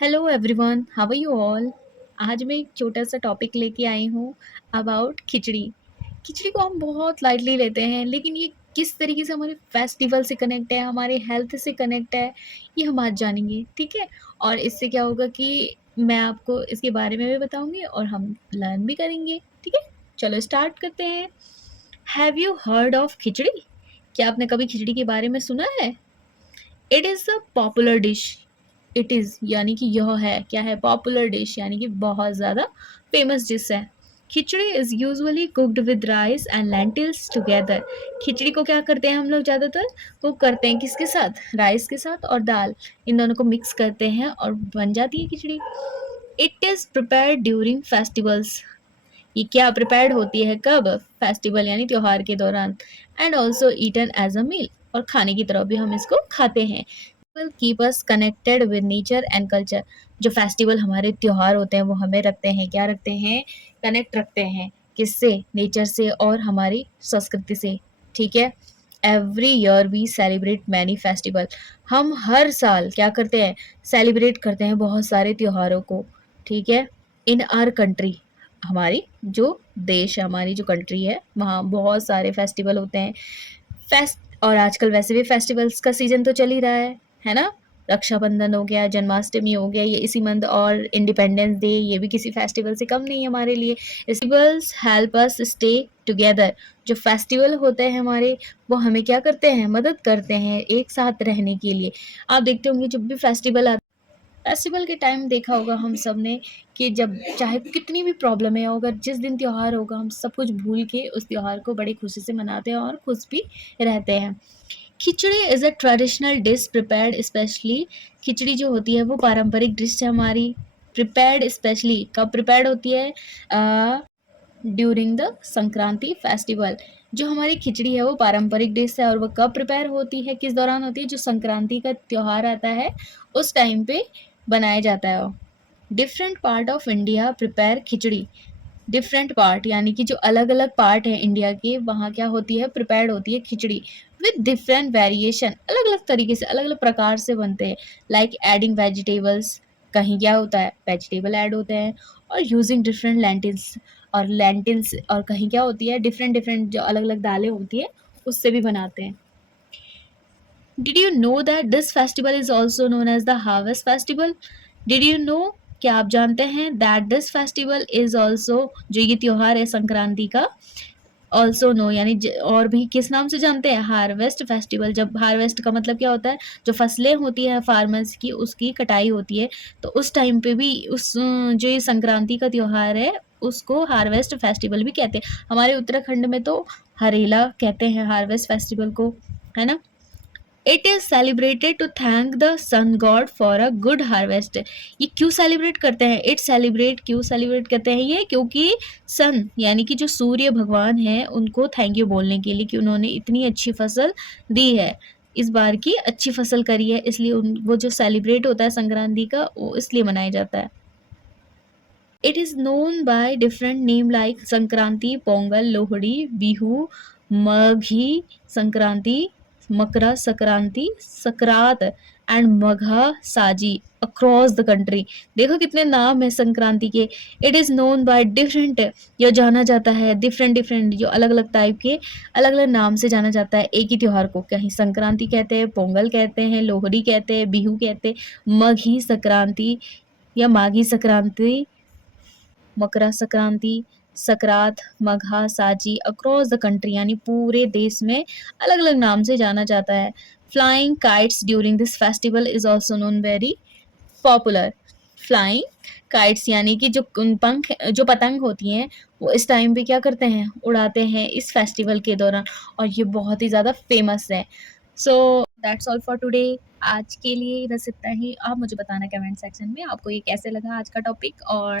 Hello everyone, how are you all. आज मैं एक छोटा सा टॉपिक लेके आई हूँ अबाउट खिचड़ी। खिचड़ी को हम बहुत लाइटली लेते हैं, लेकिन ये किस तरीके से हमारे फेस्टिवल से कनेक्ट है, हमारे हेल्थ से कनेक्ट है, ये हम आज जानेंगे। ठीक है। और इससे क्या होगा कि मैं आपको इसके बारे में भी बताऊंगी और हम लर्न भी करेंगे। ठीक है, चलो स्टार्ट करते हैं। हैव यू हर्ड ऑफ खिचड़ी? क्या आपने कभी खिचड़ी के बारे में सुना है? It is a popular dish. It is यानी कि यह है, क्या है? पॉपुलर डिश यानी कि बहुत ज़्यादा फेमस डिश है। Khichdi is usually cooked with rice and lentils together. Khichdi को क्या करते हैं हम लोग ज़्यादातर? कुक करते हैं किसके साथ? राइस के साथ और दाल, इन दोनों को मिक्स करते हैं और बन जाती है khichdi. It is prepared during festivals. ये क्या प्रिपेयर्ड होती है? कब? फेस्टिवल यानी त्योहार के दौरान। And also eaten as a meal, और खाने की तरह भी हम इसको खाते हैं। will keep us connected with nature and culture। जो फेस्टिवल हमारे त्योहार होते हैं वो हमें रखते हैं, क्या रखते हैं? कनेक्ट रखते हैं। किससे? नेचर से और हमारी संस्कृति से। ठीक है। Every year we celebrate many festival. हम हर साल क्या करते हैं? सेलिब्रेट करते हैं बहुत सारे त्योहारों को। ठीक है। इन आर कंट्री, हमारी जो देश है, हमारी जो कंट्री है, वहाँ बहुत सारे फेस्टिवल होते हैं। फेस्ट और आजकल वैसे भी फेस्टिवल्स का सीजन तो चल ही रहा है ना? रक्षाबंधन हो गया, जन्माष्टमी हो गया, ये इसी मंथ, और इंडिपेंडेंस डे, ये भी किसी फेस्टिवल से कम नहीं है हमारे लिए। Festivals help us stay together. जो फेस्टिवल होते हैं हमारे, वो हमें क्या करते हैं? मदद करते हैं एक साथ रहने के लिए। आप देखते होंगे जब भी फेस्टिवल के टाइम देखा होगा हम सब ने कि जब चाहे कितनी भी प्रॉब्लम है, अगर जिस दिन त्योहार होगा हम सब कुछ भूल के उस त्योहार को बड़ी खुशी से मनाते हैं और खुश भी रहते हैं। Khichdi is a traditional dish prepared specially. Khichdi जो होती है वो पारंपरिक डिश है हमारी। प्रिपेयर्ड स्पेशली कब प्रिपेयर्ड होती है? During the Sankranti festival. जो हमारी खिचड़ी है वो पारंपरिक डिश है, और वो कब प्रिपेयर होती है, किस दौरान होती है? जो संक्रांति का त्योहार आता है उस टाइम पे बनाया जाता है। Different part of India prepare khichdi. Different part यानी कि जो अलग अलग पार्ट है इंडिया के, वहाँ क्या होती है? प्रिपेयर्ड होती है खिचड़ी विद डिफरेंट वेरिएशन। अलग अलग तरीके से, अलग अलग प्रकार से बनते हैं। लाइक एडिंग वेजिटेबल्स, कहीं क्या होता है? वेजिटेबल ऐड होते हैं। और यूजिंग डिफरेंट लेंटिल्स, और कहीं क्या होती है? डिफरेंट डिफरेंट जो अलग अलग दालें होती है उससे भी बनाते हैं। Did you know that this festival is also known as the harvest festival? Did you know, क्या आप जानते हैं? That this festival is also, जो ये त्योहार है संक्रांति का, ऑल्सो नो यानी और भी किस नाम से जानते हैं? Harvest festival. जब हार्वेस्ट का मतलब क्या होता है? जो फसलें होती हैं फार्मर्स की, उसकी कटाई होती है, तो उस टाइम पे भी जो ये संक्रांति का त्योहार है उसको हार्वेस्ट फेस्टिवल भी कहते हैं। हमारे उत्तराखंड में तो हरेला कहते हैं हार्वेस्ट फेस्टिवल को, है ना? It is celebrated to thank the sun god for a good harvest. ये क्यों सेलिब्रेट करते हैं? क्यों सेलिब्रेट करते हैं ये? क्योंकि सन यानी कि जो सूर्य भगवान है, उनको थैंक यू बोलने के लिए कि उन्होंने इतनी अच्छी फसल दी है, इस बार की अच्छी फसल करी है, इसलिए वो जो सेलिब्रेट होता है संक्रांति का, वो इसलिए मनाया जाता है। It is known by different name like Sankranti, Pongal, Lohri, Bihu, मघी Sankranti, मकरा संक्रांति, सकरात एंड मघा साजी अक्रॉस द कंट्री। देखो कितने नाम है संक्रांति के। It is known by different, यह जाना जाता है डिफरेंट डिफरेंट, जो अलग अलग टाइप के अलग अलग नाम से जाना जाता है एक ही त्योहार को। कहीं संक्रांति कहते हैं, पोंगल कहते हैं, लोहड़ी कहते हैं, बिहू कहते हैं, मघी संक्रांति या माघी संक्रांति, मकर संक्रांति, सकरात, मघा, साजी अक्रॉस द कंट्री यानी पूरे देश में अलग अलग नाम से जाना जाता है। Flying kites during this festival is also known very popular. Flying kites यानी कि जो पतंग होती हैं, वो इस टाइम पे क्या करते हैं? उड़ाते हैं इस फेस्टिवल के दौरान, और ये बहुत ही ज़्यादा फेमस है। So that's all for today. आज के लिए बस इतना ही। आप मुझे बताना कमेंट सेक्शन में आपको ये कैसे लगा आज का टॉपिक, और